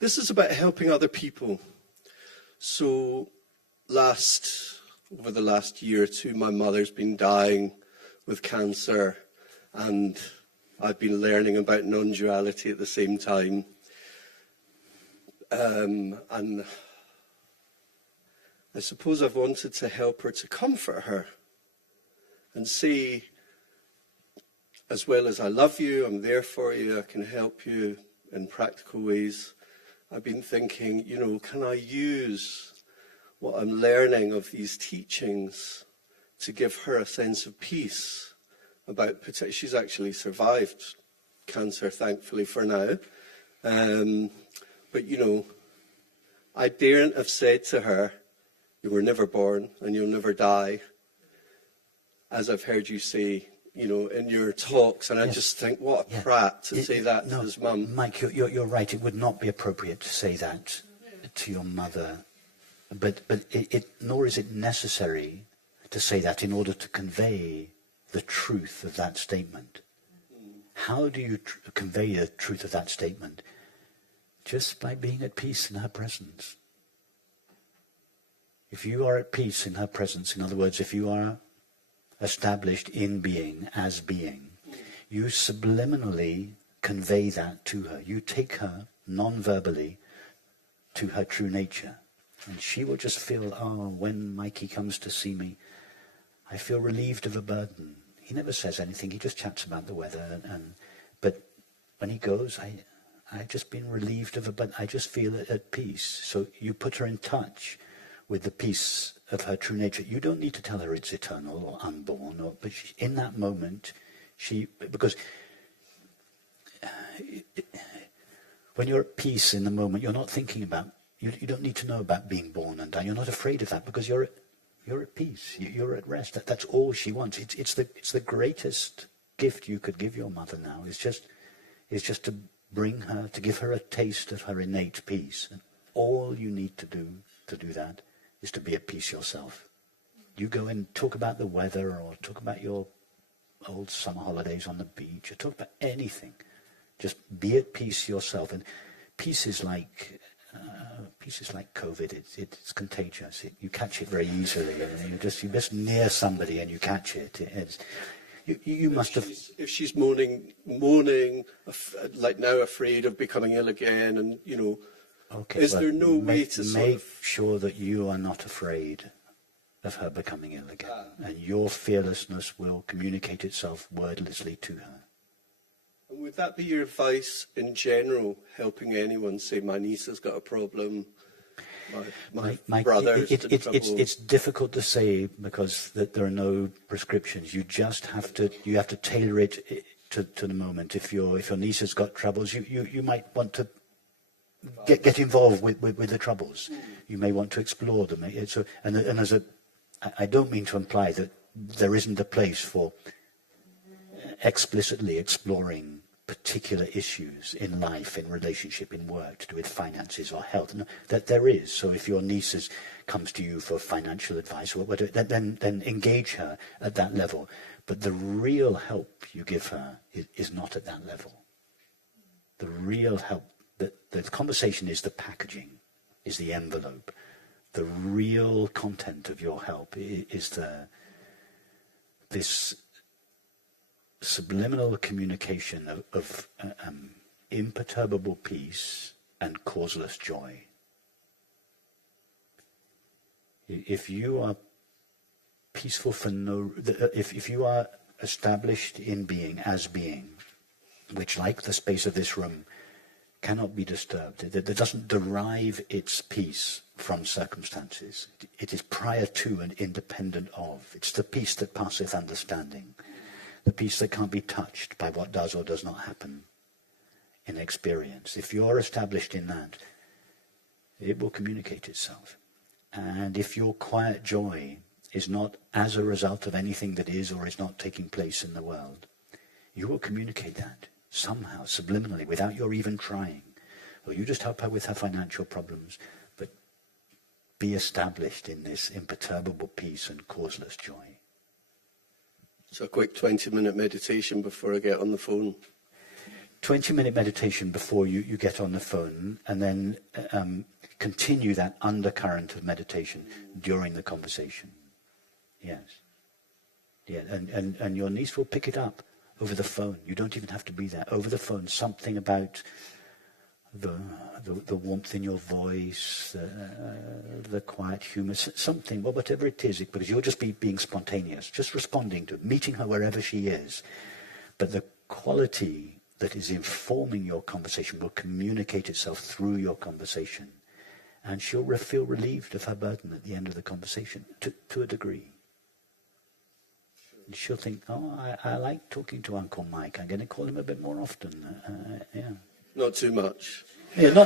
this is about helping other people. So over the last year or two, my mother's been dying with cancer, and I've been learning about non-duality at the same time. And I suppose I've wanted to help her, to comfort her, and say, as well as I love you, I'm there for you, I can help you in practical ways. I've been thinking, can I use what I'm learning of these teachings to give her a sense of peace about, she's actually survived cancer, thankfully, for now. But, I daren't have said to her, you were never born and you'll never die, as I've heard you say, in your talks, and I just think, what a prat to say that to his mum. Mike, you're right. It would not be appropriate to say that to your mother, but nor is it necessary to say that in order to convey the truth of that statement. How do you convey the truth of that statement? Just by being at peace in her presence. If you are at peace in her presence, in other words, if you are established in being, as being, you subliminally convey that to her. You take her non-verbally to her true nature. And she will just feel, when Mikey comes to see me, I feel relieved of a burden. He never says anything, he just chats about the weather. But when he goes, I've just been relieved of a burden. I just feel at peace. So you put her in touch with the peace of her true nature. You don't need to tell her it's eternal or unborn, but in that moment, because when you're at peace in the moment, you're not thinking about, you don't need to know about being born and die. You're not afraid of that because you're at peace. You're at rest. That's all she wants. It's the greatest gift you could give your mother now. It's just to bring her, to give her a taste of her innate peace. And all you need to do that is to be at peace yourself. You go and talk about the weather, or talk about your old summer holidays on the beach, or talk about anything. Just be at peace yourself. And peace is like COVID. It's contagious. You catch it very easily. And you're just near somebody and you catch it. You must have. If she's moaning, like now afraid of becoming ill again, and Okay, is there no way to make sure that you are not afraid of her becoming ill again, and your fearlessness will communicate itself wordlessly to her. And would that be your advice in general, helping anyone? Say, my niece has got a problem, my brother's in trouble. It's difficult to say because there are no prescriptions. You just have to tailor it to the moment. If your niece has got troubles, you might want to get involved with the troubles. You may want to explore them. I don't mean to imply that there isn't a place for explicitly exploring particular issues in life, in relationship, in work, to do with finances or health. No, that there is. So if your niece comes to you for financial advice, or whatever, then engage her at that level. But the real help you give her is not at that level. The real help, the conversation is the packaging, is the envelope. The real content of your help is this subliminal communication of imperturbable peace and causeless joy. If you are peaceful if you are established in being, as being, which, like the space of this room, cannot be disturbed, that doesn't derive its peace from circumstances. It is prior to and independent of. It's the peace that passeth understanding. The peace that can't be touched by what does or does not happen in experience. If you're established in that, it will communicate itself. And if your quiet joy is not as a result of anything that is or is not taking place in the world, you will communicate that somehow, subliminally, without your even trying. Or you just help her with her financial problems, but be established in this imperturbable peace and causeless joy. So a quick 20-minute meditation before I get on the phone. 20-minute meditation before you get on the phone, and then continue that undercurrent of meditation during the conversation. Yes. Yeah, and your niece will pick it up over the phone. You don't even have to be there. Over the phone, something about the warmth in your voice, the quiet humour, something, well, whatever it is, because you'll just be being spontaneous, just responding to it, meeting her wherever she is. But the quality that is informing your conversation will communicate itself through your conversation. And she'll feel relieved of her burden at the end of the conversation, to a degree. And she'll think, oh, I like talking to Uncle Mike. I'm going to call him a bit more often. Yeah. Not too much. Yeah, no.